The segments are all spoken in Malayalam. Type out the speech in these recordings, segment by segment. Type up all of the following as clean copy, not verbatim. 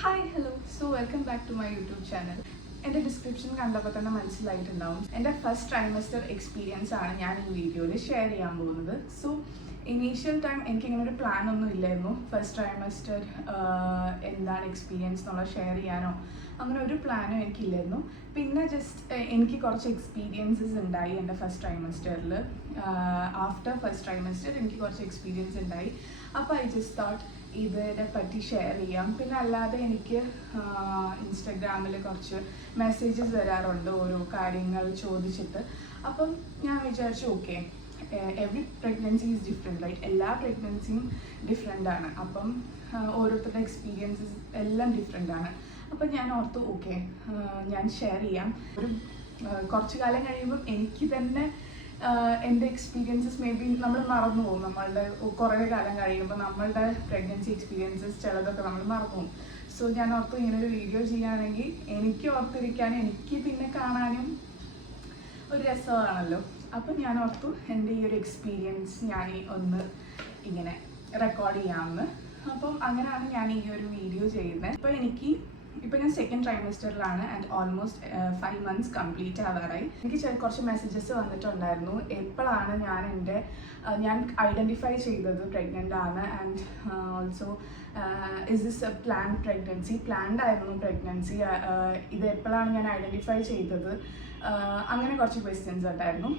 Hi hello welcome back to my YouTube channel. എൻ്റെ ഡിസ്ക്രിപ്ഷൻ കണ്ടപ്പോൾ തന്നെ മനസ്സിലായിട്ടുണ്ടാവും എൻ്റെ ഫസ്റ്റ് ട്രൈമസ്റ്റർ എക്സ്പീരിയൻസ് ആണ് ഞാൻ ഈ വീഡിയോയിൽ ഷെയർ ചെയ്യാൻ പോകുന്നത്. ഇനീഷ്യൽ ടൈം എനിക്കിങ്ങനെ ഒരു പ്ലാൻ ഒന്നും ഇല്ലായിരുന്നു. ഫസ്റ്റ് ട്രൈമസ്റ്റർ എന്താണ് എക്സ്പീരിയൻസ് എന്നുള്ളത് ഷെയർ ചെയ്യാനോ അങ്ങനെ ഒരു പ്ലാനും എനിക്കില്ലായിരുന്നു. പിന്നെ ജസ്റ്റ് എനിക്ക് കുറച്ച് എക്സ്പീരിയൻസസ് ഉണ്ടായി എൻ്റെ ഫസ്റ്റ് ട്രൈമസ്റ്ററിൽ. ആഫ്റ്റർ ഫസ്റ്റ് ട്രൈമസ്റ്റർ എനിക്ക് കുറച്ച് എക്സ്പീരിയൻസ് ഉണ്ടായി. അപ്പോൾ ഐ ജസ്റ്റ് തോട്ട് ഇതിനെ പറ്റി ഷെയർ ചെയ്യാം. പിന്നെ അല്ലാതെ എനിക്ക് ഇൻസ്റ്റഗ്രാമിൽ കുറച്ച് മെസ്സേജസ് വരാറുണ്ട് ഓരോ കാര്യങ്ങൾ ചോദിച്ചിട്ട്. അപ്പം ഞാൻ വിചാരിച്ചു okay, every pregnancy is different, right? എല്ലാ പ്രഗ്നൻസിയും ഡിഫറെൻ്റ് ആണ്. അപ്പം ഓരോരുത്തരുടെ എക്സ്പീരിയൻസസ് എല്ലാം ഡിഫറെൻ്റ് ആണ്. അപ്പം ഞാൻ ഓർത്തു ഓക്കെ, ഞാൻ ഷെയർ ചെയ്യാം. കുറച്ച് കാലം കഴിയുമ്പം എനിക്ക് തന്നെ എൻ്റെ എക്സ്പീരിയൻസസ് മേ ബി നമ്മൾ മറന്നു പോകും. നമ്മളുടെ കുറേ കാലം കഴിയുമ്പോൾ നമ്മളുടെ പ്രഗ്നൻസി എക്സ്പീരിയൻസസ് ചിലതൊക്കെ നമ്മൾ മറന്നു പോകും. ഞാൻ ഓർത്തു ഇങ്ങനൊരു വീഡിയോ ചെയ്യുകയാണെങ്കിൽ എനിക്ക് ഓർത്തിരിക്കാനും എനിക്ക് പിന്നെ കാണാനും ഒരു രസമാണല്ലോ. അപ്പം ഞാൻ ഓർത്തു എൻ്റെ ഈ ഒരു എക്സ്പീരിയൻസ് ഞാൻ ഒന്ന് ഇങ്ങനെ റെക്കോർഡ് ചെയ്യാമെന്ന്. അപ്പം അങ്ങനെയാണ് ഞാൻ ഈ ഒരു വീഡിയോ ചെയ്യുന്നത്. ഇപ്പം ഞാൻ സെക്കൻഡ് ട്രൈമസ്റ്ററിലാണ് ആൻഡ് ഓൾമോസ്റ്റ് 5 months കംപ്ലീറ്റ് ആവാറായി. എനിക്ക് കുറച്ച് മെസ്സേജസ് വന്നിട്ടുണ്ടായിരുന്നു എപ്പോഴാണ് ഞാൻ ഐഡൻറ്റിഫൈ ചെയ്തത് പ്രഗ്നൻ്റ് ആണ്, and also is this A planned pregnancy, planned ആയിരുന്നു പ്രഗ്നൻസി, ഇത് എപ്പോഴാണ് ഞാൻ ഐഡൻറ്റിഫൈ ചെയ്തത്, അങ്ങനെ കുറച്ച് ക്വസ്റ്റ്യൻസ് ഉണ്ടായിരുന്നു.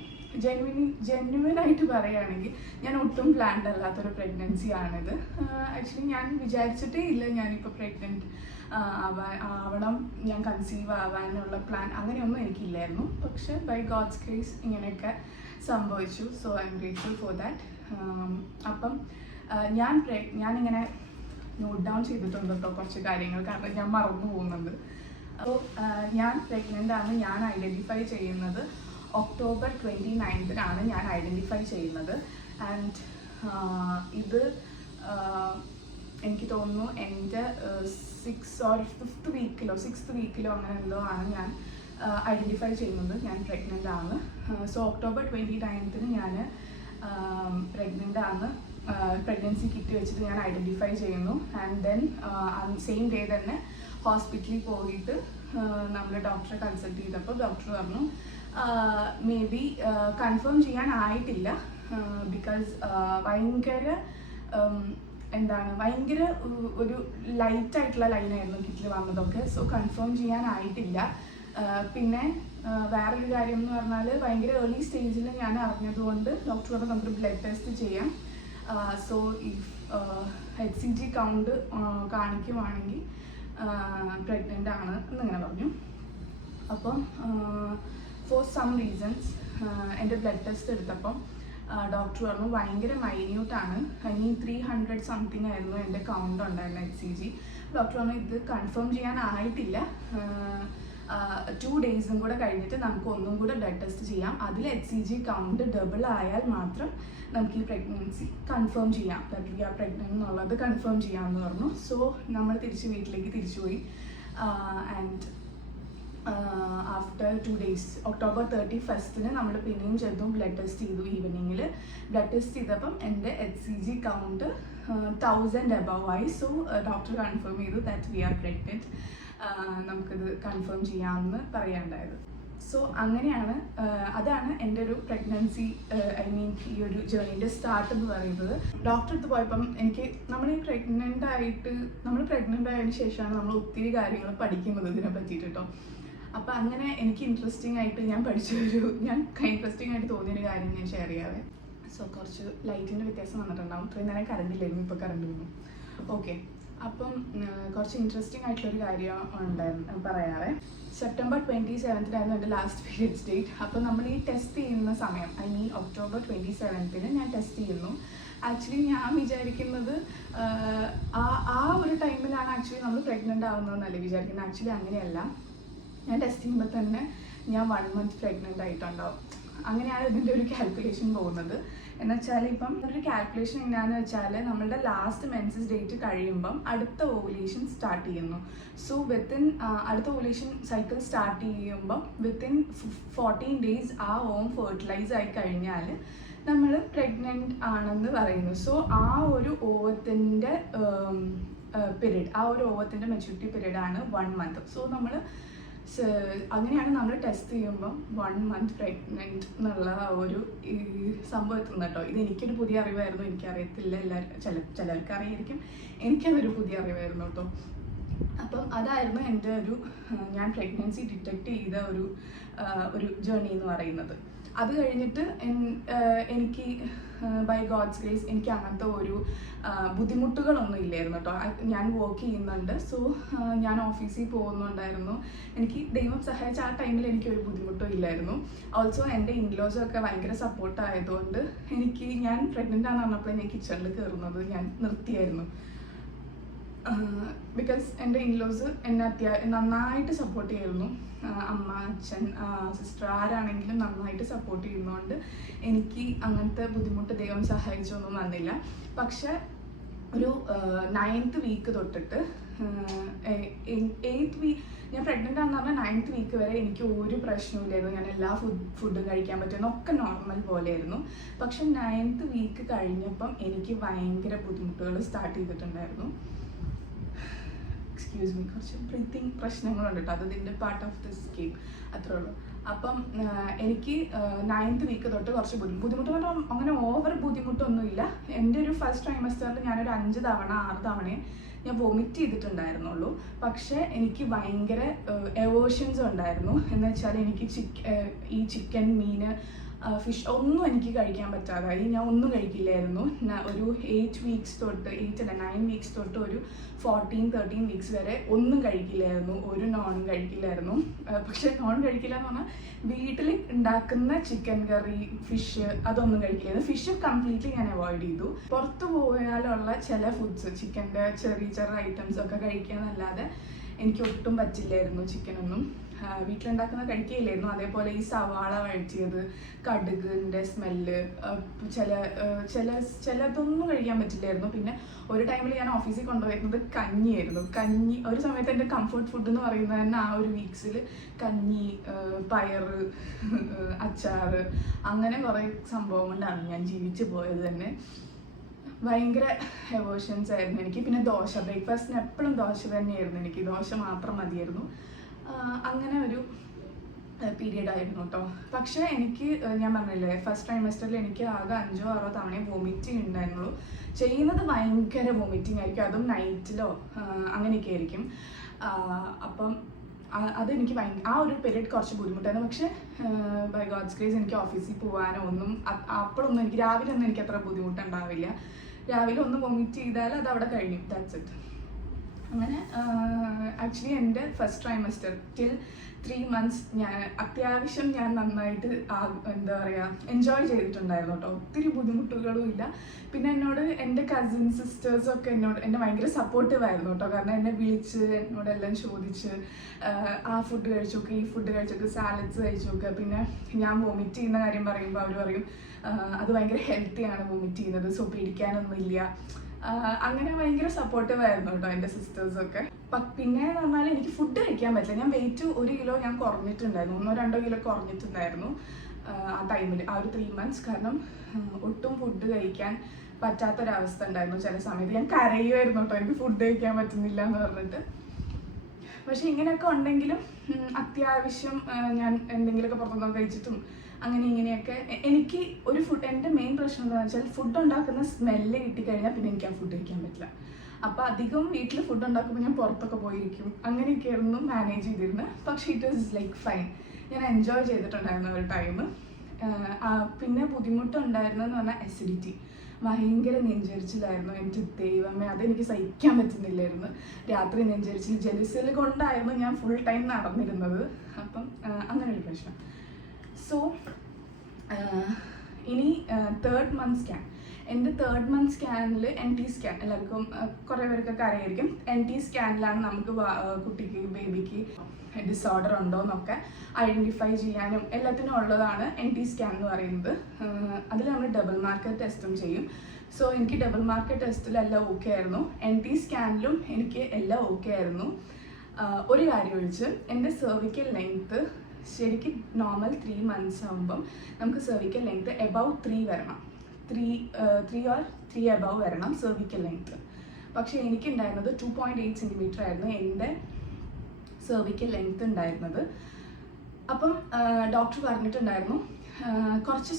ജെന്യുവനായിട്ട് പറയുകയാണെങ്കിൽ ഞാൻ ഒട്ടും പ്ലാൻഡ് അല്ലാത്തൊരു പ്രഗ്നൻസി ആണിത്. ആക്ച്വലി ഞാൻ വിചാരിച്ചിട്ടേ ഇല്ല ഞാനിപ്പോൾ പ്രഗ്നൻറ്റ് ആവണം, ഞാൻ കൺസീവ് ആവാനുള്ള പ്ലാൻ അങ്ങനെയൊന്നും എനിക്കില്ലായിരുന്നു. പക്ഷെ ബൈ ഗോഡ്സ് ഗ്രേസ് ഇങ്ങനെയൊക്കെ സംഭവിച്ചു. I M grateful for that. അപ്പം ഞാനിങ്ങനെ നോട്ട് ഡൗൺ ചെയ്തിട്ടുണ്ട് കേട്ടോ കുറച്ച് കാര്യങ്ങൾ, കാരണം ഞാൻ മറന്നു പോകുന്നുണ്ട്. അപ്പോൾ ഞാൻ പ്രഗ്നൻ്റ് ആണ് ഞാൻ ഐഡൻറ്റിഫൈ ചെയ്യുന്നത് October 29th ഞാൻ ഐഡൻറ്റിഫൈ ചെയ്യുന്നത്. ആൻഡ് ഇത് എനിക്ക് തോന്നുന്നു എൻ്റെ 6th or 5th വീക്കിലോ അങ്ങനെ എന്തോ ആണ് ഞാൻ ഐഡൻറ്റിഫൈ ചെയ്യുന്നത് ഞാൻ പ്രഗ്നൻ്റ് ആണ്. October 29th ഞാൻ പ്രഗ്നൻ്റ് ആണ്. പ്രഗ്നൻസി കിറ്റ് വെച്ചിട്ട് ഞാൻ ഐഡൻറ്റിഫൈ ചെയ്യുന്നു. ആൻഡ് ദെൻ സെയിം ഡേ തന്നെ ഹോസ്പിറ്റലിൽ പോയിട്ട് നമ്മൾ ഡോക്ടറെ കൺസൾട്ട് ചെയ്തപ്പോൾ ഡോക്ടർ പറഞ്ഞു മേ ബി കൺഫേം ചെയ്യാനായിട്ടില്ല, ബിക്കോസ് ഭയങ്കര ഒരു ലൈറ്റായിട്ടുള്ള ലൈനായിരുന്നു കിറ്റിൽ വന്നതൊക്കെ. കൺഫേം ചെയ്യാനായിട്ടില്ല. പിന്നെ വേറൊരു കാര്യം എന്ന് പറഞ്ഞാൽ ഭയങ്കര ഏർലി സ്റ്റേജിൽ ഞാൻ അറിഞ്ഞതുകൊണ്ട് ഡോക്ടർ പറഞ്ഞു നമുക്കൊരു ബ്ലഡ് ടെസ്റ്റ് ചെയ്യാം. ഇഫ് HCG കൗണ്ട് കാണിക്കുവാണെങ്കിൽ പ്രഗ്നൻ്റ് ആണ് എന്നിങ്ങനെ പറഞ്ഞു. അപ്പം ഫോർ സം റീസൺസ് എൻ്റെ ബ്ലഡ് ടെസ്റ്റ് എടുത്തപ്പം ഡോക്ടർ പറഞ്ഞു ഭയങ്കര മൈന്യൂട്ടാണ്. 300 സംതിങ് ആയിരുന്നു എൻ്റെ കൗണ്ട് ഉണ്ടായിരുന്ന HCG. ഡോക്ടർ പറഞ്ഞു ഇത് കൺഫേം ചെയ്യാനായിട്ടില്ല, 2 days കൂടെ കഴിഞ്ഞിട്ട് നമുക്ക് ഒന്നും കൂടെ ബ്ലഡ് ടെസ്റ്റ് ചെയ്യാം. അതിൽ HCG കൗണ്ട് ഡബിൾ ആയാൽ മാത്രം നമുക്ക് ഈ പ്രഗ്നൻസി കൺഫേം ചെയ്യാം, ദാറ്റ് വി ആർ പ്രഗ്നൻ്റ് എന്നുള്ളത് കൺഫേം ചെയ്യാമെന്ന് പറഞ്ഞു. നമ്മൾ വീട്ടിലേക്ക് തിരിച്ചുപോയി. And after 2 days October 31st നമ്മൾ പിന്നെയും ചെന്നു ബ്ലഡ് ടെസ്റ്റ് ചെയ്തു. ഈവനിങ്ങിൽ ബ്ലഡ് ടെസ്റ്റ് ചെയ്തപ്പം എൻ്റെ HCG കൗണ്ട് 1000 above ആയി. ഡോക്ടർ കൺഫേം ചെയ്തു ദാറ്റ് വി ആർ പ്രഗ്നൻ്റ്, നമുക്കിത് കൺഫേം ചെയ്യാമെന്ന് പറയാനുണ്ടായത്. അങ്ങനെയാണ് അതാണ് എൻ്റെ ഒരു പ്രഗ്നൻസി, ഈ ഒരു ജേർണീൻ്റെ സ്റ്റാർട്ട് എന്ന് പറയുന്നത്. ഡോക്ടർ അടുത്ത് പോയപ്പം നമ്മൾ പ്രഗ്നൻ്റ് ആയതിനു ശേഷമാണ് നമ്മൾ ഒത്തിരി കാര്യങ്ങൾ പഠിക്കുന്നത് ഇതിനെ പറ്റിയിട്ട് കേട്ടോ. അപ്പം അങ്ങനെ എനിക്ക് ഇൻട്രസ്റ്റിംഗ് ആയിട്ട് ഞാൻ ഇൻട്രസ്റ്റിംഗ് ആയിട്ട് തോന്നിയൊരു കാര്യം ഞാൻ ഷെയർ ചെയ്യാവേ. കുറച്ച് ലൈറ്റിൻ്റെ വ്യത്യാസം വന്നിട്ടുണ്ടാവും. ഇത്രയും നേരം കറണ്ടില്ലായിരുന്നു, ഇപ്പോൾ കറണ്ട് വന്നു. ഓക്കെ, അപ്പം കുറച്ച് ഇൻട്രസ്റ്റിംഗ് ആയിട്ടുള്ളൊരു കാര്യം ഉണ്ടായിരുന്നു പറയാവേ. September 27th എൻ്റെ ലാസ്റ്റ് പീരിയഡ്സ് ഡേറ്റ്. അപ്പോൾ നമ്മൾ ഈ ടെസ്റ്റ് ചെയ്യുന്ന സമയം October 27th ഞാൻ ടെസ്റ്റ് ചെയ്യുന്നു. ആക്ച്വലി ഞാൻ വിചാരിക്കുന്നത് ആ ഒരു ടൈമിലാണ് ആക്ച്വലി നമ്മൾ പ്രഗ്നൻ്റ് ആവുന്നതെന്നല്ലേ വിചാരിക്കുന്നത്. ആക്ച്വലി അങ്ങനെയല്ല. ഞാൻ ടെസ്റ്റ് ചെയ്യുമ്പോൾ തന്നെ ഞാൻ 1 month പ്രഗ്നൻ്റ് ആയിട്ടുണ്ടാവും. അങ്ങനെയാണ് ഇതിൻ്റെ ഒരു കാൽക്കുലേഷൻ പോകുന്നത്. എന്നുവെച്ചാൽ ഇപ്പം ഒരു കാൽക്കുലേഷൻ എങ്ങനെയാണെന്ന് വെച്ചാൽ നമ്മളുടെ ലാസ്റ്റ് മെൻസസ് ഡേറ്റ് കഴിയുമ്പം അടുത്ത ഓവുലേഷൻ സ്റ്റാർട്ട് ചെയ്യുന്നു. അടുത്ത ഓവുലേഷൻ സൈക്കിൾ സ്റ്റാർട്ട് ചെയ്യുമ്പം വിത്തിൻ 14 days ആ ഓം ഫെർട്ടിലൈസ് ആയി കഴിഞ്ഞാൽ നമ്മൾ പ്രഗ്നൻ്റ് ആണെന്ന് പറയുന്നു. ആ ഒരു ഓവത്തിൻ്റെ പീരീഡ്, ആ ഒരു ഓവത്തിൻ്റെ മെച്യൂരിറ്റി പീരീഡാണ് 1 month. സോ നമ്മൾ അങ്ങനെയാണ് നമ്മൾ ടെസ്റ്റ് ചെയ്യുമ്പം 1 month പ്രഗ്നൻറ്റ് എന്നുള്ള ഒരു സംഭവം എത്തുന്നത് കേട്ടോ. ഇത് എനിക്കൊരു പുതിയ അറിവായിരുന്നു, എനിക്കറിയത്തില്ല, ചിലർക്ക് അറിയായിരിക്കും, എനിക്കതൊരു പുതിയ അറിവായിരുന്നു കേട്ടോ. അപ്പം അതായിരുന്നു എൻ്റെ ഒരു ഞാൻ പ്രഗ്നൻസി ഡിറ്റക്റ്റ് ചെയ്ത ഒരു ജേർണി എന്ന് പറയുന്നത്. അത് കഴിഞ്ഞിട്ട് എനിക്ക് ബൈ ഗോഡ്സ് ഗ്രേസ് എനിക്ക് അങ്ങനത്തെ ഒരു ബുദ്ധിമുട്ടുകളൊന്നും ഇല്ലായിരുന്നു കേട്ടോ. ഞാൻ വർക്ക് ചെയ്യുന്നുണ്ട്, സോ ഞാൻ ഓഫീസിൽ പോകുന്നുണ്ടായിരുന്നു. എനിക്ക് ദൈവം സഹായിച്ച ആ ടൈമിൽ എനിക്കൊരു ബുദ്ധിമുട്ടും ഇല്ലായിരുന്നു. ഓൾസോ എൻ്റെ ഇൻലോസൊക്കെ ഭയങ്കര സപ്പോർട്ടായതുകൊണ്ട് ഞാൻ പ്രഗ്നൻ്റ് ആണെന്ന് പറഞ്ഞപ്പോൾ ഞാൻ കിച്ചണിൽ കയറുന്നത് ഞാൻ നിർത്തിയായിരുന്നു. ബിക്കോസ് എൻ്റെ ഇൻലോസ് എന്നെ നന്നായിട്ട് സപ്പോർട്ട് ചെയ്യുന്നു. അമ്മ, അച്ഛൻ, സിസ്റ്റർ ആരാണെങ്കിലും നന്നായിട്ട് സപ്പോർട്ട് ചെയ്യുന്നതുകൊണ്ട് എനിക്ക് അങ്ങനത്തെ ബുദ്ധിമുട്ട് ദൈവം സഹായിച്ചൊന്നും വന്നില്ല. പക്ഷെ ഒരു 9th വീക്ക് തൊട്ടിട്ട് 8th വീക്ക് ഞാൻ പ്രഗ്നൻ്റ് ആണെന്ന് പറഞ്ഞാൽ 9th വീക്ക് വരെ എനിക്ക് ഒരു പ്രശ്നമില്ലായിരുന്നു. ഞാൻ എല്ലാ ഫുഡും കഴിക്കാൻ പറ്റുന്ന ഒക്കെ നോർമൽ പോലെയായിരുന്നു. പക്ഷെ 9th വീക്ക് കഴിഞ്ഞപ്പം എനിക്ക് ഭയങ്കര ബുദ്ധിമുട്ടുകൾ സ്റ്റാർട്ട് ചെയ്തിട്ടുണ്ടായിരുന്നു. എക്സ്ക്യൂസ് മീ, കുറച്ച് ബ്രീത്തിങ് പ്രശ്നങ്ങളുണ്ട് കേട്ടോ, അത് ഇതിൻ്റെ പാർട്ട് ഓഫ് ദിസ് ഗെയിം, അത്രേ ഉള്ളൂ. അപ്പം എനിക്ക് 9th വീക്ക് തൊട്ട് കുറച്ച് ബുദ്ധിമുട്ട് പറഞ്ഞാൽ അങ്ങനെ ഓവർ ബുദ്ധിമുട്ടൊന്നുമില്ല. എൻ്റെ ഒരു ഫസ്റ്റ് ട്രൈമസ്റ്ററിൽ ഞാനൊരു 5 തവണ 6 തവണയെ ഞാൻ വൊമിറ്റ് ചെയ്തിട്ടുണ്ടായിരുന്നുള്ളൂ. പക്ഷേ എനിക്ക് ഭയങ്കര എവേർഷൻസ് ഉണ്ടായിരുന്നു. എന്ന് വെച്ചാൽ എനിക്ക് ഈ ചിക്കൻ, മീൻ, ഫിഷ് ഒന്നും എനിക്ക് കഴിക്കാൻ പറ്റാതായി. ഞാൻ ഒന്നും കഴിക്കില്ലായിരുന്നു. ഒരു 8 വീക്സ് തൊട്ട് 9 വീക്സ് തൊട്ട് ഒരു 14-13 വീക്സ് വരെ ഒന്നും കഴിക്കില്ലായിരുന്നു, ഒരു നോണും കഴിക്കില്ലായിരുന്നു. പക്ഷെ നോൺ കഴിക്കില്ല എന്ന് പറഞ്ഞാൽ വീട്ടിൽ ഉണ്ടാക്കുന്ന ചിക്കൻ കറി, ഫിഷ് അതൊന്നും കഴിക്കില്ലായിരുന്നു. ഫിഷ് കംപ്ലീറ്റ്ലി ഞാൻ അവോയ്ഡ് ചെയ്തു. പുറത്ത് പോയാലുള്ള ചില ഫുഡ്സ്, ചിക്കൻ്റെ ചെറിയ ഐറ്റംസ് ഒക്കെ കഴിക്കാന്നല്ലാതെ എനിക്ക് ഒട്ടും പറ്റില്ലായിരുന്നു ചിക്കനൊന്നും. വീട്ടിലുണ്ടാക്കുന്ന കഴിക്കുകയില്ലായിരുന്നു. അതേപോലെ ഈ സവാള വഴറ്റിയത്, കടുകിൻ്റെ സ്മെല്ല്, ചിലതൊന്നും കഴിക്കാൻ പറ്റില്ലായിരുന്നു. പിന്നെ ഒരു ടൈമിൽ ഞാൻ ഓഫീസിൽ കൊണ്ടുപോയിരുന്നത് കഞ്ഞിയായിരുന്നു. കഞ്ഞി ഒരു സമയത്ത് എൻ്റെ കംഫർട്ട് ഫുഡ് എന്ന് പറയുന്നത് തന്നെ ആ ഒരു വീക്സിൽ കഞ്ഞി, പയറ്, അച്ചാറ്, അങ്ങനെ കുറേ സംഭവം കൊണ്ടാണ് ഞാൻ ജീവിച്ചു പോയത് തന്നെ. ഭയങ്കര എവേർഷൻസ് ആയിരുന്നു എനിക്ക്. പിന്നെ ദോശ, ബ്രേക്ക്ഫാസ്റ്റിന് എപ്പോഴും ദോശ തന്നെയായിരുന്നു എനിക്ക്, ദോശ മാത്രം മതിയായിരുന്നു. അങ്ങനെ ഒരു പീരിയഡ് ആയിരുന്നു കേട്ടോ. പക്ഷേ എനിക്ക് ഞാൻ പറഞ്ഞില്ലേ, ഫസ്റ്റ് ട്രൈമസ്റ്ററിൽ എനിക്ക് ആകെ 5-6 തവണ വൊമിറ്റിംഗ് ഉണ്ടായിരുന്നുള്ളൂ. ചെയ്യുന്നത് ഭയങ്കര വൊമിറ്റിംഗ് ആയിരിക്കും, അതും നൈറ്റിലോ അങ്ങനെയൊക്കെ ആയിരിക്കും. അപ്പം അതെനിക്ക് ആ ഒരു പീരീഡ് കുറച്ച് ബുദ്ധിമുട്ടായിരുന്നു. പക്ഷേ ബൈ ഗോഡ്സ് ഗ്രേസ് എനിക്ക് ഓഫീസിൽ പോകാനോ ഒന്നും അപ്പോഴൊന്നും എനിക്ക് രാവിലെ ഒന്നും എനിക്ക് അത്ര ബുദ്ധിമുട്ടുണ്ടാവില്ല. രാവിലെ ഒന്ന് വൊമിറ്റ് ചെയ്താൽ അത് അവിടെ കഴിഞ്ഞു, ദാറ്റ്സ് ഇറ്റ്. അങ്ങനെ ആക്ച്വലി എൻ്റെ ഫസ്റ്റ് ട്രൈമസ്റ്റർ ടിൽ 3 months അത്യാവശ്യം ഞാൻ നന്നായിട്ട് എന്താ പറയുക എൻജോയ് ചെയ്തിട്ടുണ്ടായിരുന്നു കേട്ടോ. ഒത്തിരി ബുദ്ധിമുട്ടുകളും ഇല്ല. പിന്നെ എന്നോട് എൻ്റെ കസിൻ സിസ്റ്റേഴ്സൊക്കെ എന്നെ ഭയങ്കര സപ്പോർട്ടീവ് ആയിരുന്നു കേട്ടോ. കാരണം എന്നെ വിളിച്ച് എന്നോടെല്ലാം ചോദിച്ച് ആ ഫുഡ് കഴിച്ചു നോക്ക്, ഈ ഫുഡ് കഴിച്ചു നോക്ക്, സാലഡ്സ് കഴിച്ചു നോക്ക്. പിന്നെ ഞാൻ വൊമിറ്റ് ചെയ്യുന്ന കാര്യം പറയുമ്പോൾ അവർ പറയും അത് ഭയങ്കര ഹെൽത്തിയാണ് വൊമിറ്റ് ചെയ്യുന്നത്, സോ പേടിക്കാനൊന്നുമില്ല. അങ്ങനെ ഭയങ്കര സപ്പോർട്ടീവ് ആയിരുന്നു കേട്ടോ എൻ്റെ സിസ്റ്റേഴ്സൊക്കെ. പിന്നെ എന്ന് പറഞ്ഞാൽ എനിക്ക് ഫുഡ് കഴിക്കാൻ പറ്റില്ല. ഞാൻ വെയിറ്റ് 1 കിലോ ഞാൻ കുറഞ്ഞിട്ടുണ്ടായിരുന്നു, 1-2 കിലോ കുറഞ്ഞിട്ടുണ്ടായിരുന്നു ആ ടൈമിൽ, ആ ഒരു 3 months. കാരണം ഒട്ടും ഫുഡ് കഴിക്കാൻ പറ്റാത്തൊരവസ്ഥ ഉണ്ടായിരുന്നു. ചില സമയത്ത് ഞാൻ കരയുമായിരുന്നു കേട്ടോ, എനിക്ക് ഫുഡ് കഴിക്കാൻ പറ്റുന്നില്ല എന്ന് പറഞ്ഞിട്ട്. പക്ഷെ ഇങ്ങനെയൊക്കെ ഉണ്ടെങ്കിലും അത്യാവശ്യം ഞാൻ എന്തെങ്കിലുമൊക്കെ പുറത്തുനിന്ന് കഴിച്ചിട്ടും അങ്ങനെ ഇങ്ങനെയൊക്കെ എനിക്ക് ഒരു എൻ്റെ മെയിൻ പ്രശ്നം എന്താണെന്ന് വെച്ചാൽ ഫുഡ് ഉണ്ടാക്കുന്ന സ്മെല്ല് കിട്ടിക്കഴിഞ്ഞാൽ പിന്നെ എനിക്ക് ആ ഫുഡ് കഴിക്കാൻ പറ്റില്ല. അപ്പോൾ അധികം വീട്ടിൽ ഫുഡ് ഉണ്ടാക്കുമ്പോൾ ഞാൻ പുറത്തൊക്കെ പോയിരിക്കും, അങ്ങനെയൊക്കെയായിരുന്നു മാനേജ് ചെയ്തിരുന്നത്. പക്ഷേ ഇറ്റ് വാസ് ലൈക്ക് ഫൈൻ, ഞാൻ എൻജോയ് ചെയ്തിട്ടുണ്ടായിരുന്ന ഒരു ടൈം. പിന്നെ ബുദ്ധിമുട്ടുണ്ടായിരുന്നെന്ന് പറഞ്ഞാൽ അസിഡിറ്റി, ഭയങ്കര നെഞ്ചരിച്ചിലായിരുന്നു. എൻ്റെ ദൈവമേ, അതെനിക്ക് സഹിക്കാൻ പറ്റുന്നില്ലായിരുന്നു. രാത്രി നെഞ്ചരിച്ചിൽ ജെലിസിൽ കൊണ്ടായിരുന്നു ഞാൻ ഫുൾ ടൈം നടന്നിരുന്നത്. അപ്പം അങ്ങനെ ഒരു പ്രശ്നം. സോ ഇനി 3rd month സ്കാൻ. എൻ്റെ 3rd month സ്കാനിൽ NT സ്കാൻ, എല്ലാവർക്കും കുറേ പേർക്കൊക്കെ അറിയായിരിക്കും. NT സ്കാനിലാണ് നമുക്ക് കുട്ടിക്ക്, ബേബിക്ക് ഡിസോർഡർ ഉണ്ടോ എന്നൊക്കെ ഐഡൻറ്റിഫൈ ചെയ്യാനും എല്ലാത്തിനും ഉള്ളതാണ് NT സ്കാൻ എന്ന് പറയുന്നത്. അതിൽ നമ്മൾ ഡബിൾ മാർക്കർ ടെസ്റ്റും ചെയ്യും. സോ എനിക്ക് ഡബിൾ മാർക്കർ ടെസ്റ്റിലെല്ലാം ഓക്കെ ആയിരുന്നു, NT സ്കാനിലും എനിക്ക് എല്ലാം ഓക്കെ ആയിരുന്നു. ഒരു കാര്യം ഒഴിച്ച് എൻ്റെ സെർവിക്കൽ ലെങ്ത്ത് ശരിക്കും നോർമൽ 3 months ആകുമ്പം നമുക്ക് സെർവിക്കൽ ലെങ്ത്ത് എബവ് 3 വരണം, 3 or 3 above വരണം സെർവിക്കൽ ലെങ്ത്ത്. പക്ഷേ എനിക്കുണ്ടായിരുന്നത് 2.8 സെൻറ്റിമീറ്റർ ആയിരുന്നു എൻ്റെ സെർവിക്കൽ ലെങ്ത് ഉണ്ടായിരുന്നത്. അപ്പം ഡോക്ടർ പറഞ്ഞിട്ടുണ്ടായിരുന്നു കുറച്ച്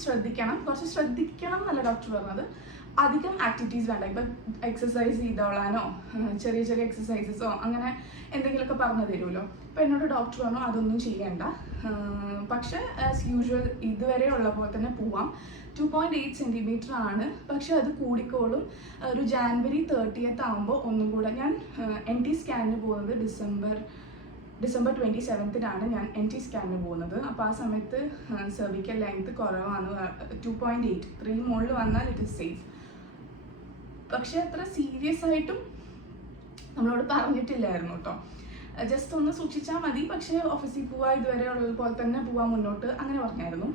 ശ്രദ്ധിക്കണം എന്നല്ല ഡോക്ടർ പറഞ്ഞത്, അധികം ആക്ടിവിറ്റീസ് വേണ്ട. ഇപ്പം എക്സസൈസ് ചെയ്തോളാനോ ചെറിയ ചെറിയ എക്സസൈസസോ അങ്ങനെ എന്തെങ്കിലുമൊക്കെ പറഞ്ഞു തരുമല്ലോ. അപ്പം എന്നോട് ഡോക്ടർ പറഞ്ഞു അതൊന്നും ചെയ്യണ്ട, പക്ഷെ ആസ് യൂഷ്വൽ ഇതുവരെ ഉള്ള പോലെ തന്നെ പോവാം. 2.8 സെൻറ്റിമീറ്റർ ആണ്, പക്ഷെ അത് കൂടിക്കോളും. ഒരു ജാനുവരി 30th ആകുമ്പോൾ ഒന്നും കൂടെ ഞാൻ NT സ്കാനിന് പോകുന്നത് ഡിസംബർ 27th ഞാൻ NT സ്കാനിന് പോകുന്നത്. അപ്പോൾ ആ സമയത്ത് സെർവിക്കൽ ലെങ്ത് കുറവാണ്, 2.8 3 മുകളിൽ വന്നാൽ ഇറ്റ് ഇസ് സേഫ്. പക്ഷെ അത്ര സീരിയസ് ആയിട്ടും നമ്മളോട് പറഞ്ഞിട്ടില്ലായിരുന്നു കേട്ടോ. ജസ്റ്റ് ഒന്ന് സൂക്ഷിച്ചാൽ മതി, പക്ഷേ ഓഫീസിൽ പോവാ ഇതുവരെ ഉള്ള പോലെ തന്നെ പോവാൻ മുന്നോട്ട് അങ്ങനെ പറഞ്ഞായിരുന്നു.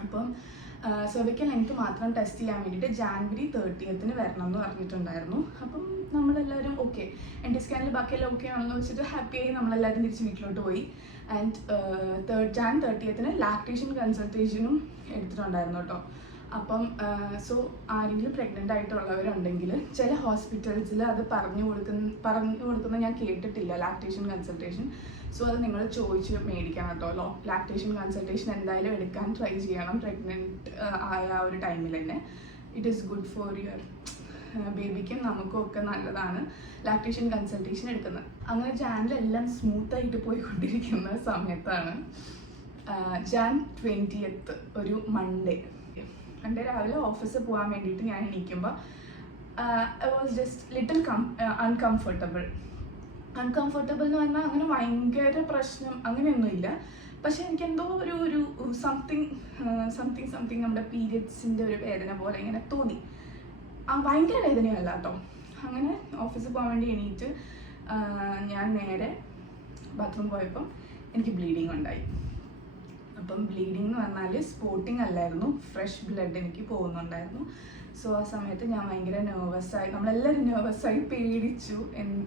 അപ്പം സെർവിക്കൽ ലെങ്ത് മാത്രം ടെസ്റ്റ് ചെയ്യാൻ വേണ്ടിയിട്ട് ജാനുവരി 30th വരണം എന്ന് പറഞ്ഞിട്ടുണ്ടായിരുന്നു. അപ്പം നമ്മളെല്ലാവരും ഓക്കെ, NT സ്കാനിൽ ബാക്കിയെല്ലാം ഓക്കെ ആണെന്ന് വെച്ചിട്ട് ഹാപ്പിയായി നമ്മളെല്ലാവരും തിരിച്ച് വീട്ടിലോട്ട് പോയി. ആൻഡ് Jan 30th ലാക്ടേഷൻ കൺസൾട്ടേഷനും എടുത്തിട്ടുണ്ടായിരുന്നു കേട്ടോ. അപ്പം സോ ആരെങ്കിലും പ്രഗ്നൻ്റ് ആയിട്ടുള്ളവരുണ്ടെങ്കിൽ ചില ഹോസ്പിറ്റൽസിൽ അത് പറഞ്ഞു കൊടുക്കുന്ന ഞാൻ കേട്ടിട്ടില്ല, ലാക്ടേഷൻ കൺസൾട്ടേഷൻ. സോ അത് നിങ്ങൾ ചോദിച്ച് മേടിക്കണം കേട്ടോ. ലാക്ടേഷൻ കൺസൾട്ടേഷൻ എന്തായാലും എടുക്കാൻ ട്രൈ ചെയ്യണം പ്രഗ്നൻറ്റ് ആയ ആ ഒരു ടൈമിൽ തന്നെ. It is good for your ബേബിക്കും നമുക്കും ഒക്കെ നല്ലതാണ് ലാക്ടേഷൻ കൺസൾട്ടേഷൻ എടുക്കുന്നത്. അങ്ങനെ ജാനിലെല്ലാം സ്മൂത്തായിട്ട് പോയിക്കൊണ്ടിരിക്കുന്ന സമയത്താണ് Jan 20th ഒരു മൺഡേ രാവിലെ ഓഫീസിൽ പോകാൻ വേണ്ടിയിട്ട് ഞാൻ എണീക്കുമ്പോൾ I was just little uncomfortable എന്ന് പറഞ്ഞാൽ അങ്ങനെ ഭയങ്കര പ്രശ്നം അങ്ങനെയൊന്നുമില്ല. പക്ഷെ എനിക്കെന്തോ ഒരു സംതിങ് നമ്മുടെ പീരിയഡ്സിൻ്റെ ഒരു വേദന പോലെ ഇങ്ങനെ തോന്നി. ഭയങ്കര വേദനയല്ല കേട്ടോ. അങ്ങനെ ഓഫീസിൽ പോകാൻ വേണ്ടി എണീറ്റ് ഞാൻ നേരെ ബാത്റൂം പോയപ്പം എനിക്ക് ബ്ലീഡിങ് ഉണ്ടായി. അപ്പം ബ്ലീഡിങ് എന്ന് പറഞ്ഞാൽ സ്പോട്ടിങ് അല്ലായിരുന്നു, ഫ്രഷ് ബ്ലഡ് എനിക്ക് പോകുന്നുണ്ടായിരുന്നു. സോ ആ സമയത്ത് ഞാൻ ഭയങ്കര നെർവസായി, നമ്മളെല്ലാവരും നെർവസായി, പേടിച്ചു.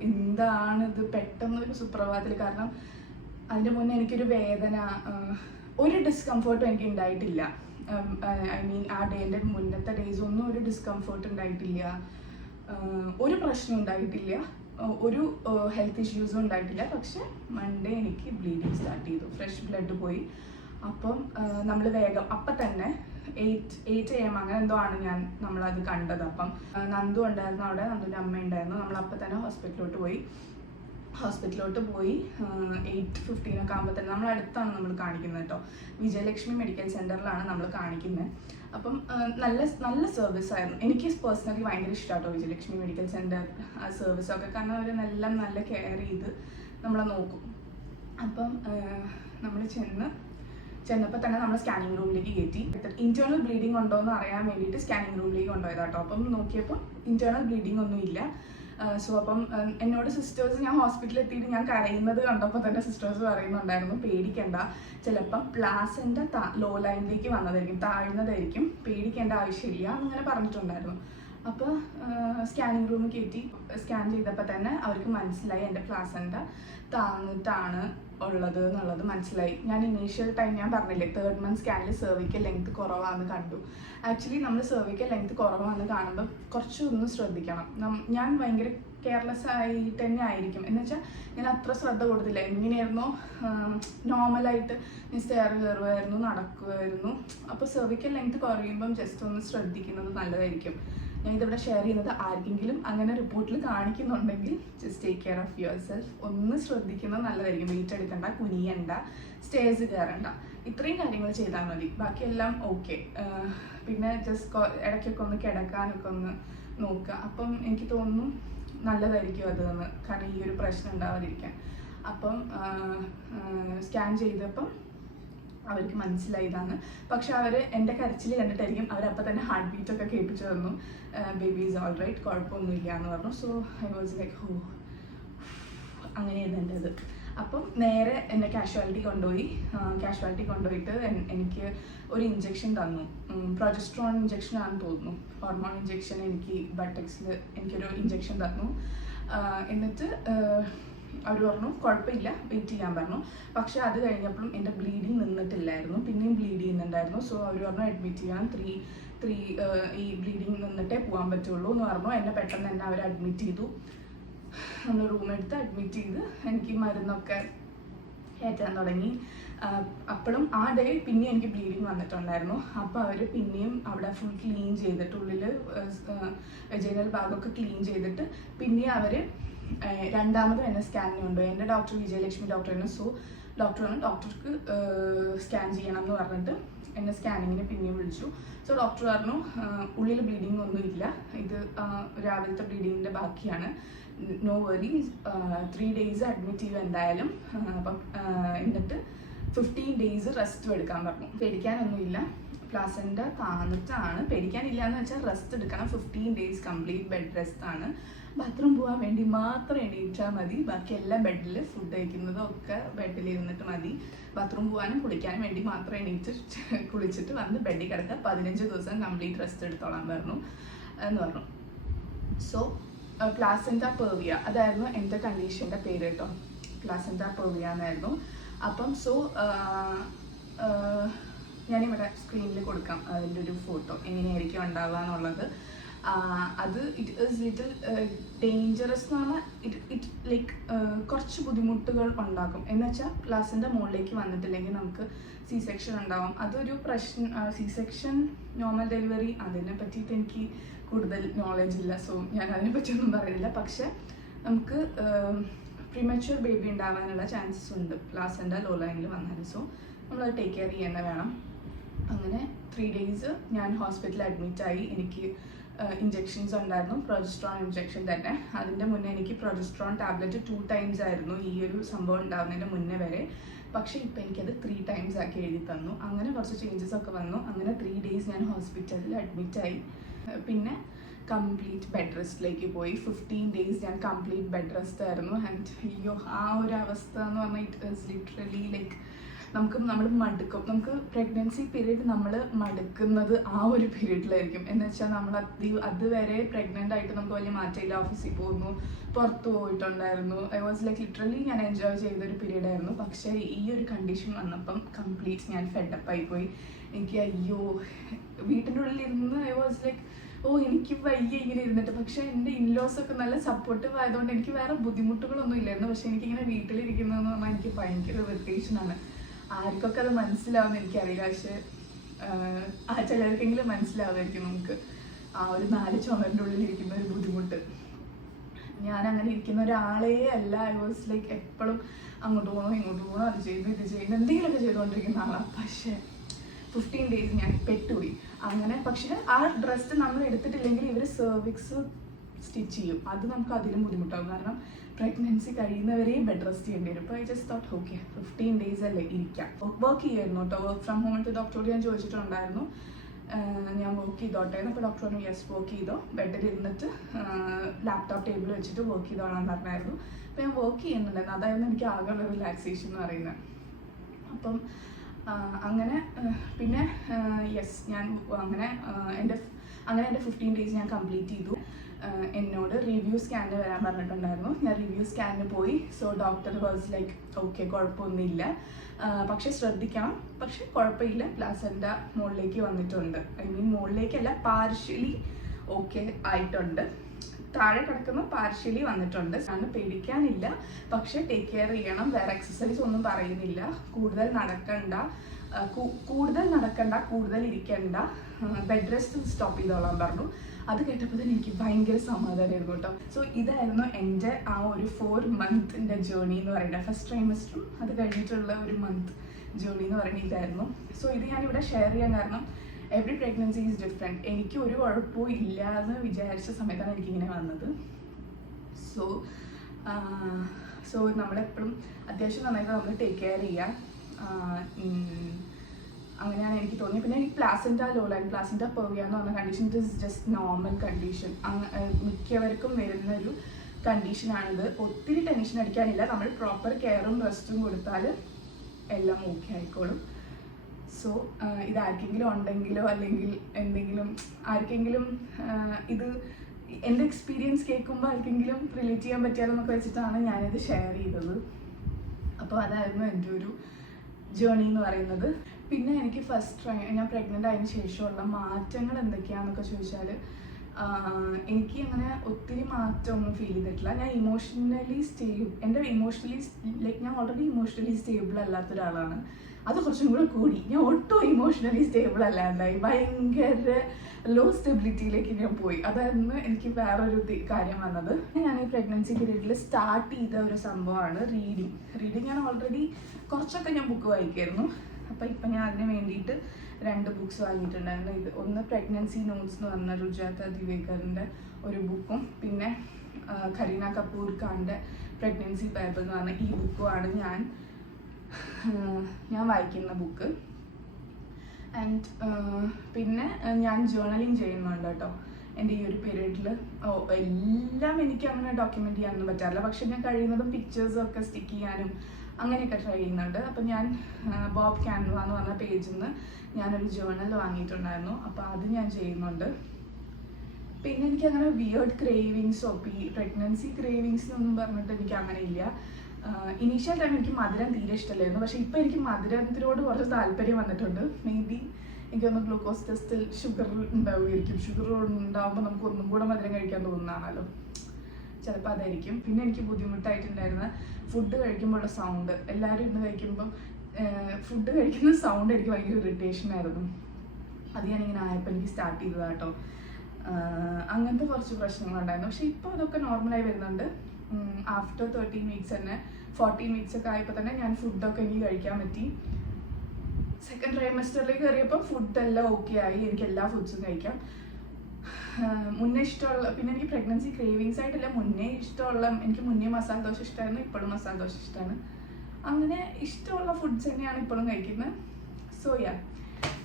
എന്താണിത് പെട്ടെന്നൊരു സുപ്രഭാതത്തിൽ. കാരണം അതിൻ്റെ മുന്നേ എനിക്കൊരു വേദന, ഒരു ഡിസ്കംഫേർട്ടും എനിക്ക് ഉണ്ടായിട്ടില്ല. ഐ മീൻ ആ ഡേൻ്റെ മുന്നത്തെ ഡേയ്സ് ഒന്നും ഒരു ഡിസ്കംഫേർട്ട് ഉണ്ടായിട്ടില്ല, ഒരു പ്രശ്നം ഉണ്ടായിട്ടില്ല, ഒരു ഹെൽത്ത് ഇഷ്യൂസും ഉണ്ടായിട്ടില്ല. പക്ഷെ മൺഡേ എനിക്ക് ബ്ലീഡിങ് സ്റ്റാർട്ട് ചെയ്തു, ഫ്രഷ് ബ്ലഡ് പോയി. അപ്പം നമ്മൾ വേഗം അപ്പം തന്നെ 8 AM അങ്ങനെ എന്തോ ആണ് നമ്മളത് കണ്ടത്. അപ്പം നന്ദു ഉണ്ടായിരുന്നു അവിടെ, നന്ദുവിൻ്റെ അമ്മ ഉണ്ടായിരുന്നു. നമ്മളപ്പം തന്നെ ഹോസ്പിറ്റലിലോട്ട് പോയി 8:15 ഒക്കെ ആകുമ്പോൾ തന്നെ നമ്മളടുത്താണ് നമ്മൾ കാണിക്കുന്നത് കേട്ടോ. വിജയലക്ഷ്മി മെഡിക്കൽ സെൻറ്ററിലാണ് നമ്മൾ കാണിക്കുന്നത്. അപ്പം നല്ല സർവീസ് ആയിരുന്നു. എനിക്ക് പേഴ്സണലി ഭയങ്കര ഇഷ്ടമാട്ടോ വിജയലക്ഷ്മി മെഡിക്കൽ സെൻറ്റർ ആ സർവീസൊക്കെ. കാരണം അവർ നല്ല കെയർ ചെയ്ത് നമ്മളെ നോക്കും. അപ്പം നമ്മൾ ചെന്നപ്പോൾ തന്നെ നമ്മൾ സ്കാനിങ് റൂമിലേക്ക് കയറ്റി. ഇന്റേണൽ ബ്ലീഡിങ് ഉണ്ടോ എന്ന് അറിയാൻ വേണ്ടിയിട്ട് സ്കാനിങ് റൂമിലേക്ക് കൊണ്ടുപോയതാട്ടോ. അപ്പം നോക്കിയപ്പോൾ ഇന്റേണൽ ബ്ലീഡിങ് ഒന്നും ഇല്ല. സോ അപ്പം എന്നോട് സിസ്റ്റേഴ്സ്, ഞാൻ ഹോസ്പിറ്റലിൽ എത്തിയിട്ട് ഞാൻ കരയുന്നത് കണ്ടപ്പോൾ തന്നെ സിസ്റ്റേഴ്സ് പറയുന്നുണ്ടായിരുന്നു പേടിക്കേണ്ട, ചിലപ്പം പ്ലാസൻ്റെ ലോ ലൈനിലേക്ക് വന്നതായിരിക്കും, താഴ്ന്നതായിരിക്കും, പേടിക്കേണ്ട ആവശ്യമില്ല എന്നിങ്ങനെ പറഞ്ഞിട്ടുണ്ടായിരുന്നു. അപ്പോൾ സ്കാനിങ് റൂമിൽ കയറ്റി സ്കാൻ ചെയ്തപ്പോൾ തന്നെ അവർക്ക് മനസ്സിലായി എൻ്റെ പ്ലാസൻ്റെ താഴ്ന്നിട്ടാണ് ഉള്ളത് എന്നുള്ളത് മനസ്സിലായി. ഞാൻ ഇനീഷ്യൽ ടൈം ഞാൻ പറഞ്ഞില്ലേ 3rd month സ്കാനിൽ സെർവിക്കൽ ലെങ്ത് കുറവാണെന്ന് കണ്ടു. ആക്ച്വലി നമ്മൾ സെർവിക്കൽ ലെങ്ത് കുറവാണെന്ന് കാണുമ്പോൾ കുറച്ചൊന്ന് ശ്രദ്ധിക്കണം. ഞാൻ ഭയങ്കര കെയർലെസ് ആയിട്ട് തന്നെ ആയിരിക്കും. എന്ന് വെച്ചാൽ ഞാൻ അത്ര ശ്രദ്ധ കൊടുത്തില്ല. എങ്ങനെയായിരുന്നോ നോർമലായിട്ട് ഞാൻ സ്റ്റെയർ കയറുമായിരുന്നു, നടക്കുമായിരുന്നു. അപ്പോൾ സെർവിക്കൽ ലെങ്ത് കുറയുമ്പം ജസ്റ്റ് ഒന്ന് ശ്രദ്ധിക്കുന്നത് നല്ലതായിരിക്കും. ഞാൻ ഇതിവിടെ ഷെയർ ചെയ്യുന്നത് ആർക്കെങ്കിലും അങ്ങനെ റിപ്പോർട്ടിൽ കാണിക്കുന്നുണ്ടെങ്കിൽ just take care of yourself. ഒന്ന് ശ്രദ്ധിക്കുന്നത് നല്ലതായിരിക്കും. വെയിറ്റ് എടുക്കണ്ട, കുനിയണ്ട, സ്റ്റേഴ്സ് കയറണ്ട, ഇത്രയും കാര്യങ്ങൾ ചെയ്താൽ മതി. ബാക്കിയെല്ലാം ഓക്കെ. പിന്നെ ജസ്റ്റ് ഇടയ്ക്കൊക്കെ ഒന്ന് കിടക്കാനൊക്കെ ഒന്ന് നോക്കുക. അപ്പം എനിക്ക് തോന്നുന്നു നല്ലതായിരിക്കും അതെന്ന്, കാരണം ഈ ഒരു പ്രശ്നം ഉണ്ടാവാതിരിക്കാൻ. അപ്പം സ്കാൻ ചെയ്തപ്പം അവർക്ക് മനസ്സിലായതാണ്. പക്ഷെ അവർ എൻ്റെ കരച്ചിൽ കണ്ടിട്ടായിരിക്കും അവരപ്പം തന്നെ ഹാർട്ട് ബീറ്റൊക്കെ കേൾപ്പിച്ചു തന്നു. ബേബി ഈസ് ഓൾ റൈറ്റ്, കുഴപ്പമൊന്നുമില്ല എന്ന് പറഞ്ഞു. സോ ഐ വാസ് ലൈക്ക് അങ്ങനെയായിരുന്നു എൻ്റെ അത്. അപ്പം നേരെ എന്നെ കാഷ്വാലിറ്റി കൊണ്ടുപോയിട്ട് എനിക്ക് ഒരു ഇഞ്ചക്ഷൻ തന്നു. പ്രൊജസ്ട്രോൺ ഇഞ്ചക്ഷൻ ആണെന്ന് തോന്നുന്നു, ഹോർമോൺ ഇഞ്ചക്ഷൻ. എനിക്ക് ബട്ടക്സിൽ എനിക്കൊരു ഇഞ്ചക്ഷൻ തന്നു. എന്നിട്ട് അവർ പറഞ്ഞു കുഴപ്പമില്ല, വെയിറ്റ് ചെയ്യാൻ പറഞ്ഞു. പക്ഷെ അത് കഴിഞ്ഞപ്പോഴും എൻ്റെ ബ്ലീഡിങ് നിന്നിട്ടില്ലായിരുന്നു, പിന്നെയും ബ്ലീഡ് ചെയ്യുന്നുണ്ടായിരുന്നു. സോ അവർ പറഞ്ഞു അഡ്മിറ്റ് ചെയ്യാൻ ഈ ബ്ലീഡിങ് നിന്നിട്ടേ പോകാൻ പറ്റുള്ളൂ എന്ന് പറഞ്ഞു. എന്നെ പെട്ടെന്ന് തന്നെ അവർ അഡ്മിറ്റ് ചെയ്തു. നമ്മൾ റൂം എടുത്ത് അഡ്മിറ്റ് ചെയ്ത് എനിക്ക് മരുന്നൊക്കെ കയറ്റാൻ തുടങ്ങി. അപ്പോഴും ആ ഡേ പിന്നെ എനിക്ക് ബ്ലീഡിങ് വന്നിട്ടുണ്ടായിരുന്നു. അപ്പോൾ അവർ പിന്നെയും അവിടെ ഫുൾ ക്ലീൻ ചെയ്തിട്ട് ഉള്ളിൽ വെജൈനൽ ഭാഗമൊക്കെ ക്ലീൻ ചെയ്തിട്ട് പിന്നെ അവർ രണ്ടാമതും എന്നെ സ്കാനിങ് കൊണ്ടുപോയി. എൻ്റെ ഡോക്ടർ വിജയലക്ഷ്മി ഡോക്ടറായിരുന്നു. സോ ഡോക്ടർക്ക് സ്കാൻ ചെയ്യണം എന്ന് പറഞ്ഞിട്ട് എന്നെ സ്കാനിങ്ങിന് പിന്നെയും വിളിച്ചു. സോ ഡോക്ടർ പറഞ്ഞു ഉള്ളിൽ ബ്ലീഡിങ് ഒന്നുമില്ല, ഇത് രാവിലത്തെ ബ്ലീഡിങ്ങിൻ്റെ ബാക്കിയാണ്, നോ വറീസ്, 3 days അഡ്മിറ്റ് ചെയ്യും എന്തായാലും. അപ്പം എന്നിട്ട് 15 days റെസ്റ്റും എടുക്കാൻ പറഞ്ഞു. പേടിക്കാനൊന്നുമില്ല, പ്ലാസൻ്റ താന്നിട്ടാണ്. പേടിക്കാനില്ല എന്ന് വെച്ചാൽ റെസ്റ്റ് എടുക്കണം. 15 days കംപ്ലീറ്റ് ബെഡ് റെസ്റ്റ് ആണ്. ബാത്റൂം പോകാൻ വേണ്ടി മാത്രം എണീറ്റാൽ മതി, ബാക്കി എല്ലാം ബെഡിൽ, ഫുഡ് കഴിക്കുന്നതും ഒക്കെ ബെഡിൽ ഇരുന്നിട്ട് മതി. ബാത്റൂം പോകാനും കുളിക്കാനും വേണ്ടി മാത്രം കുളിച്ചിട്ട് വന്ന് ബെഡിൽ കിടക്കുക. 15 ദിവസം കംപ്ലീറ്റ് റെസ്റ്റ് എടുത്തോളാൻ പറഞ്ഞു എന്ന് പറഞ്ഞു. സോ പ്ലാസൻ്റ പെർവിയ അതായിരുന്നു എൻ്റെ കണ്ടീഷൻ്റെ പേര് കേട്ടോ, പ്ലാസൻ്റ പെർവിയ എന്നായിരുന്നു. അപ്പം സോ ഞാനിവിടെ സ്ക്രീനിൽ കൊടുക്കാം അതിൻ്റെ ഒരു ഫോട്ടോ എങ്ങനെയായിരിക്കും ഉണ്ടാവുക എന്നുള്ളത്. അത് ഇറ്റ് ഈസ് ലിറ്റിൽ ഡേഞ്ചറസ് എന്ന് പറഞ്ഞാൽ ഇറ്റ് ലൈക്ക് കുറച്ച് ബുദ്ധിമുട്ടുകൾ ഉണ്ടാക്കും. എന്ന് വെച്ചാൽ പ്ലാസൻ്റെ മുകളിലേക്ക് വന്നിട്ടില്ലെങ്കിൽ നമുക്ക് സി സെക്ഷൻ ഉണ്ടാവും. അതൊരു പ്രശ്നം. സി സെക്ഷൻ, നോർമൽ ഡെലിവറി, അതിനെ പറ്റിയിട്ട് എനിക്ക് കൂടുതൽ നോളജ് ഇല്ല. സോ ഞാൻ അതിനെ പറ്റിയൊന്നും പറയുന്നില്ല. പക്ഷെ നമുക്ക് പ്രീമച്വർ ബേബി ഉണ്ടാവാനുള്ള ചാൻസസ് ഉണ്ട് പ്ലാസൻ്റെ ലോ ലൈനിൽ വന്നാൽ. സോ നമ്മളത് ടേക്ക് കെയർ ചെയ്യുന്ന വേണം. അങ്ങനെ 3 days ഞാൻ ഹോസ്പിറ്റലിൽ അഡ്മിറ്റായി. എനിക്ക് ഇഞ്ചെക്ഷൻസ് ഉണ്ടായിരുന്നു, പ്രൊജസ്ട്രോൺ ഇഞ്ചെക്ഷൻ തന്നെ. അതിൻ്റെ മുന്നേ എനിക്ക് പ്രൊജസ്ട്രോൺ ടാബ്ലറ്റ് 2 times ആയിരുന്നു ഈ ഒരു സംഭവം ഉണ്ടാകുന്നതിൻ്റെ മുന്നേ വരെ. പക്ഷേ ഇപ്പം എനിക്കത് 3 times ആക്കി എഴുതി തന്നു. അങ്ങനെ കുറച്ച് ചേഞ്ചസ് ഒക്കെ വന്നു. അങ്ങനെ 3 days ഞാൻ ഹോസ്പിറ്റലിൽ അഡ്മിറ്റായി. പിന്നെ കംപ്ലീറ്റ് ബെഡ് റെസ്റ്റിലേക്ക് പോയി. 15 days ഞാൻ കംപ്ലീറ്റ് ബെഡ് റെസ്റ്റ് ആയിരുന്നു. ആൻഡ് അയ്യോ, ആ ഒരു അവസ്ഥ എന്ന് പറഞ്ഞാൽ ഇറ്റ് ഈസ് ലിറ്ററലി ലൈക്ക് നമ്മൾ മടുക്കും. നമുക്ക് പ്രഗ്നൻസി പീരീഡ് നമ്മൾ മടുക്കുന്നത് ആ ഒരു പീരീഡിലായിരിക്കും. എന്ന് വെച്ചാൽ നമ്മൾ അതുവരെ പ്രഗ്നൻ്റ് ആയിട്ട് നമുക്ക് വലിയ മാറ്റമില്ല, ഓഫീസിൽ പോകുന്നു, പുറത്ത് പോയിട്ടുണ്ടായിരുന്നു. ഐ വാസ് ലൈക്ക് ലിറ്ററലി ഞാൻ എൻജോയ് ചെയ്തൊരു പീരീഡ് ആയിരുന്നു. പക്ഷേ ഈ ഒരു കണ്ടീഷൻ വന്നപ്പം കംപ്ലീറ്റ് ഞാൻ ഫെഡപ്പായി പോയി. എനിക്ക് അയ്യോ, വീട്ടിൻ്റെ ഉള്ളിൽ ഇരുന്ന് ഐ വാസ് ലൈക്ക് എനിക്ക് വയ്യ ഇങ്ങനെ ഇരുന്നിട്ട്. പക്ഷെ എൻ്റെ ഇൻലോസ് ഒക്കെ നല്ല സപ്പോർട്ടീവ് ആയതുകൊണ്ട് എനിക്ക് വേറെ ബുദ്ധിമുട്ടുകളൊന്നും ഇല്ലായിരുന്നു. പക്ഷെ എനിക്കിങ്ങനെ വീട്ടിലിരിക്കുന്നതെന്ന് പറഞ്ഞാൽ എനിക്ക് ഭയങ്കര ഇറിറ്റേഷനാണ്. ആർക്കൊക്കെ അത് മനസ്സിലാവുമെന്ന് എനിക്കറിയില്ല, പക്ഷെ ചിലർക്കെങ്കിലും മനസ്സിലാവുമായിരിക്കും നമുക്ക് ആ ഒരു 4 ചുമരിൻ്റെ ഉള്ളിൽ ഇരിക്കുന്ന ഒരു ബുദ്ധിമുട്ട്. ഞാൻ അങ്ങനെ ഇരിക്കുന്ന ഒരാളേ അല്ല. ഐ വാസ് ലൈക്ക് എപ്പോഴും അങ്ങോട്ട് പോകണോ ഇങ്ങോട്ട് പോകണോ, അത് ചെയ്യുന്നു ഇത് ചെയ്യുന്നു എന്തെങ്കിലുമൊക്കെ ചെയ്തുകൊണ്ടിരിക്കുന്ന ആളാണ്. പക്ഷേ 15 days ഞാൻ പെട്ടുപോയി അങ്ങനെ. പക്ഷെ ആ ഡ്രസ്സ് നമ്മൾ എടുത്തിട്ടില്ലെങ്കിൽ ഇവർ സെർവിക്സ് സ്റ്റിച്ച് ചെയ്യും. അത് നമുക്ക് അതിലും ബുദ്ധിമുട്ടാകും. കാരണം പ്രഗ്നൻസി കഴിയുന്നവരെയും ബെഡ് റെസ്റ്റ് ചെയ്യേണ്ടി വരും. അപ്പോൾ I just thought okay 15 days അല്ലേ ഇരിക്കാം. വർക്ക് ചെയ്യായിരുന്നു കേട്ടോ. വർക്ക് ഫ്രം ഹോം എടുത്ത് ഡോക്ടറോട് ഞാൻ ചോദിച്ചിട്ടുണ്ടായിരുന്നു ഞാൻ വർക്ക് ചെയ്തോട്ടെ. അപ്പോൾ ഡോക്ടർ പറഞ്ഞു യെസ് വർക്ക് ചെയ്തോ, ബെഡിൽ ഇരുന്നിട്ട് ലാപ്ടോപ്പ് ടേബിൾ വെച്ചിട്ട് വർക്ക് ചെയ്തോളാൻ പറഞ്ഞായിരുന്നു. അപ്പോൾ ഞാൻ വർക്ക് ചെയ്യുന്നുണ്ടായിരുന്നു. അതായിരുന്നു എനിക്ക് ആകെയുള്ള റിലാക്സേഷൻ എന്ന് പറയുന്നത്. അപ്പം അങ്ങനെ പിന്നെ യെസ് ഞാൻ അങ്ങനെ എൻ്റെ 15 days ഞാൻ കംപ്ലീറ്റ് ചെയ്തു. എന്നോട് റിവ്യൂ സ്കാനിന് വരാൻ പറഞ്ഞിട്ടുണ്ടായിരുന്നു. ഞാൻ റിവ്യൂ സ്കാനിന് പോയി. So doctor was like okay കുഴപ്പമൊന്നുമില്ല, പക്ഷെ ശ്രദ്ധിക്കണം, പക്ഷെ കുഴപ്പമില്ല, പ്ലാസൻ്റെ മുകളിലേക്ക് വന്നിട്ടുണ്ട്. ഐ മീൻ മുകളിലേക്കല്ല, പാർഷ്യലി ഓക്കെ ആയിട്ടുണ്ട്. താഴെ കിടക്കുന്ന പാർഷ്യലി വന്നിട്ടുണ്ട്. അങ്ങനെ പേടിക്കാനില്ല, പക്ഷെ ടേക്ക് കെയർ ചെയ്യണം. വേറെ എക്സസൈസ് ഒന്നും പറയുന്നില്ല. കൂടുതൽ നടക്കണ്ട, കൂടുതൽ ഇരിക്കണ്ട, ബെഡ് റെസ്റ്റ് സ്റ്റോപ്പ് ചെയ്തോളാൻ പറഞ്ഞു. അത് കേട്ടപ്പോൾ തന്നെ എനിക്ക് ഭയങ്കര സമാധാനമായിരുന്നു കേട്ടോ. സോ ഇതായിരുന്നു എൻ്റെ ആ ഒരു 4 month ജേർണി എന്ന് പറയുന്നത്. ഫസ്റ്റ് ട്രൈമസ്റ്ററും അത് കഴിഞ്ഞിട്ടുള്ള ഒരു മന്ത് ജേർണി എന്ന് പറയുന്നത് ഇതായിരുന്നു. സോ ഇത് ഞാനിവിടെ ഷെയർ ചെയ്യാൻ കാരണം എവറി പ്രഗ്നൻസി ഈസ് ഡിഫറെൻറ്റ്. എനിക്ക് ഒരു കുഴപ്പവും ഇല്ല എന്ന് വിചാരിച്ച സമയത്താണ് എനിക്കിങ്ങനെ വന്നത്. സോ നമ്മളെപ്പോഴും അത്യാവശ്യം നന്നായിട്ട് നമ്മൾ ടേക്ക് കെയർ ചെയ്യുക. അങ്ങനെയാണ് എനിക്ക് തോന്നിയത്. പിന്നെ ഈ പ്ലാസൻ്റ ലോ ലൈൻ, പ്ലാസൻ്റ പെർവിയ എന്ന് പറഞ്ഞ condition it is just normal condition. മിക്കവർക്കും വരുന്നൊരു കണ്ടീഷനാണിത്. ഒത്തിരി ടെൻഷൻ അടിക്കാനില്ല. നമ്മൾ പ്രോപ്പർ കെയറും റെസ്റ്റും കൊടുത്താൽ എല്ലാം ഓക്കെ ആയിക്കോളും. സോ ഇത് ആർക്കെങ്കിലും ഉണ്ടെങ്കിലോ അല്ലെങ്കിൽ എന്തെങ്കിലും ആർക്കെങ്കിലും ഇത് എൻ്റെ എക്സ്പീരിയൻസ് കേൾക്കുമ്പോൾ ആർക്കെങ്കിലും റിലേറ്റ് ചെയ്യാൻ പറ്റിയാലെന്നൊക്കെ വെച്ചിട്ടാണ് ഞാനിത് ഷെയർ ചെയ്തത്. അപ്പോൾ അതായിരുന്നു എൻ്റെ ഒരു ജേർണി എന്ന് പറയുന്നത്. പിന്നെ എനിക്ക് ഞാൻ പ്രഗ്നൻ്റ് ആയതിനു ശേഷമുള്ള മാറ്റങ്ങൾ എന്തൊക്കെയാണെന്നൊക്കെ ചോദിച്ചാൽ എനിക്ക് അങ്ങനെ ഒത്തിരി മാറ്റമൊന്നും ഫീൽ ചെയ്തിട്ടില്ല. ഞാൻ ഞാൻ ഓൾറെഡി ഇമോഷണലി സ്റ്റേബിൾ അല്ലാത്ത ഒരാളാണ്. അത് കുറച്ചും കൂടി ഞാൻ ഒട്ടും ഇമോഷണലി സ്റ്റേബിൾ അല്ലാണ്ടായി, ഭയങ്കര ലോ സ്റ്റെബിലിറ്റിയിലേക്ക് ഞാൻ പോയി. അതായിരുന്നു എനിക്ക് വേറൊരു കാര്യം വന്നത്. ഞാൻ ഈ പ്രഗ്നൻസി പീരീഡിൽ സ്റ്റാർട്ട് ചെയ്ത ഒരു സംഭവമാണ് റീഡിങ്. ഞാൻ ഓൾറെഡി കുറച്ചൊക്കെ ഞാൻ ബുക്ക് വായിക്കായിരുന്നു. അപ്പോൾ ഇപ്പം ഞാൻ അതിന് വേണ്ടിയിട്ട് 2 ബുക്ക്സ് വാങ്ങിയിട്ടുണ്ടായിരുന്നു. ഒന്ന് പ്രഗ്നൻസി നോട്ട്സ് എന്ന് പറഞ്ഞ രുജാത ദിവേകറിൻ്റെ ഒരു ബുക്കും, പിന്നെ കരീന കപൂർ ഖാൻ്റെ പ്രഗ്നൻസി ബൈബിൾ എന്ന് പറഞ്ഞ ഈ ബുക്കുമാണ് ഞാൻ വായിക്കുന്ന ബുക്ക്. ആൻഡ് പിന്നെ ഞാൻ ജേർണലിങ് ചെയ്യുന്നുണ്ട് കേട്ടോ എൻ്റെ ഈ ഒരു പീരീഡിൽ. എല്ലാം എനിക്ക് അങ്ങനെ ഡോക്യുമെൻ്റ് ചെയ്യാനൊന്നും പറ്റാറില്ല, പക്ഷെ ഞാൻ കഴിയുന്നതും പിക്ചേഴ്സൊക്കെ സ്റ്റിക്ക് ചെയ്യാനും അങ്ങനെയൊക്കെ ട്രൈ ചെയ്യുന്നുണ്ട്. അപ്പം ഞാൻ ബോബ് ക്യാൻവ എന്ന് പറഞ്ഞ പേജിൽ നിന്ന് ഞാനൊരു ജേർണൽ വാങ്ങിയിട്ടുണ്ടായിരുന്നു. അപ്പോൾ അത് ഞാൻ ചെയ്യുന്നുണ്ട്. പിന്നെ എനിക്ക് അങ്ങനെ വിയേർഡ് ക്രേവിങ്സോ പ്രഗ്നൻസി ക്രേവിങ്സ് എന്നൊന്നും പറഞ്ഞിട്ട് എനിക്ക് അങ്ങനെ ഇല്ല. ഇനീഷ്യൽ ടൈം എനിക്ക് മധുരം തീരെ ഇഷ്ടമല്ലായിരുന്നു, പക്ഷേ ഇപ്പോൾ എനിക്ക് മധുരത്തിനോട് കുറച്ച് താല്പര്യം വന്നിട്ടുണ്ട്. മേ ബി എനിക്കൊന്ന് ഗ്ലൂക്കോസ് ടെസ്റ്റിൽ ഷുഗർ ഉണ്ടാവുമായിരിക്കും. ഷുഗർ ഉണ്ടാകുമ്പോൾ നമുക്ക് ഒന്നും കൂടെ മധുരം കഴിക്കാൻ തോന്നുന്നതാണല്ലോ, ചിലപ്പോൾ അതായിരിക്കും. പിന്നെ എനിക്ക് ബുദ്ധിമുട്ടായിട്ടുണ്ടായിരുന്ന ഫുഡ് കഴിക്കുമ്പോഴുള്ള സൗണ്ട്. എല്ലാവരും ഇന്ന് കഴിക്കുമ്പോൾ ഫുഡ് കഴിക്കുന്ന സൗണ്ട് എനിക്ക് ഭയങ്കര ഇറിറ്റേഷൻ ആയിരുന്നു. അത് ഞാനിങ്ങനെ ആയപ്പോൾ എനിക്ക് സ്റ്റാർട്ട് ചെയ്തതാണ് കേട്ടോ. അങ്ങനത്തെ കുറച്ച് പ്രശ്നങ്ങളുണ്ടായിരുന്നു. പക്ഷെ ഇപ്പോൾ അതൊക്കെ നോർമലായി വരുന്നുണ്ട്. ആഫ്റ്റർ 13 വീക്സ് തന്നെ 14 വീക്സ് ഒക്കെ ആയപ്പോൾ തന്നെ ഞാൻ ഫുഡൊക്കെ എനിക്ക് കഴിക്കാൻ പറ്റി. സെക്കൻഡ് ട്രൈമസ്റ്ററിലേക്ക് കയറിയപ്പോൾ ഫുഡെല്ലാം ഓക്കെ ആയി, എനിക്ക് എല്ലാ ഫുഡ്സും കഴിക്കാം. മുന്നേ ഇഷ്ടമുള്ള, പിന്നെ എനിക്ക് പ്രഗ്നൻസി ക്രേവിങ്സ് ആയിട്ടില്ല, എനിക്ക് മുന്നേ മസാല ദോശ ഇഷ്ടമായിരുന്നു, ഇപ്പോഴും മസാല ദോശ ഇഷ്ടമാണ്. അങ്ങനെ ഇഷ്ടമുള്ള ഫുഡ്സ് തന്നെയാണ് ഇപ്പോഴും കഴിക്കുന്നത്. സോ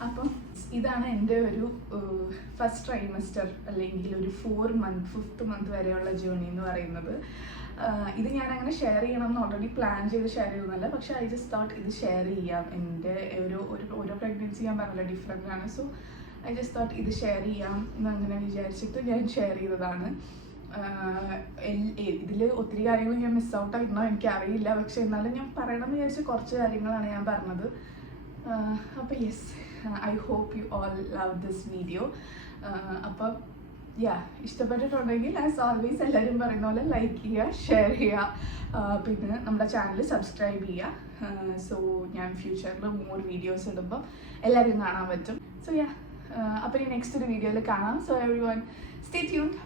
അപ്പം ഇതാണ് എൻ്റെ ഒരു ഫസ്റ്റ് ട്രൈമസ്റ്റർ അല്ലെങ്കിൽ ഒരു 5th മന്ത് വരെയുള്ള ജേർണി എന്ന് പറയുന്നത്. ഇത് ഞാൻ അങ്ങനെ ഷെയർ ചെയ്യണം എന്ന് ഓൾറെഡി പ്ലാൻ ചെയ്ത് ഷെയർ ചെയ്തതല്ല, പക്ഷേ ഐ ജസ്റ്റ് തോട്ട് ഇത് ഷെയർ ചെയ്യാം. എൻ്റെ ഓരോ പ്രഗ്നൻസി ഞാൻ പറഞ്ഞില്ല ഡിഫറെൻ്റ് ആണ്. സോ ഐ ജസ്റ്റ് തോട്ട് ഇത് ഷെയർ ചെയ്യാം എന്നങ്ങനെ വിചാരിച്ചിട്ട് ഞാൻ ഷെയർ ചെയ്തതാണ്. ഇതിൽ ഒത്തിരി കാര്യങ്ങൾ ഞാൻ മിസ് ഔട്ട് ആയിട്ടുണ്ടോ എനിക്കറിയില്ല, പക്ഷെ എന്നാലും ഞാൻ പറയണമെന്ന് വിചാരിച്ച കുറച്ച് കാര്യങ്ങളാണ് ഞാൻ പറഞ്ഞത്. അപ്പോൾ yes, I hope you all love this video. അപ്പം ഇഷ്ടപ്പെട്ടിട്ടുണ്ടെങ്കിൽ ആസ് ഓൾവേസ് എല്ലാവരും പറയുന്ന പോലെ ലൈക്ക് ചെയ്യുക, ഷെയർ ചെയ്യുക, പിന്നെ നമ്മുടെ ചാനൽ സബ്സ്ക്രൈബ് ചെയ്യുക. സോ ഞാൻ ഫ്യൂച്ചറിൽ മോർ വീഡിയോസ് ഇടുമ്പോൾ എല്ലാവരും കാണാൻ പറ്റും. സോ അപ്പോൾ ഈ നെക്സ്റ്റ് ഒരു വീഡിയോയിൽ കാണാം. So everyone stay tuned.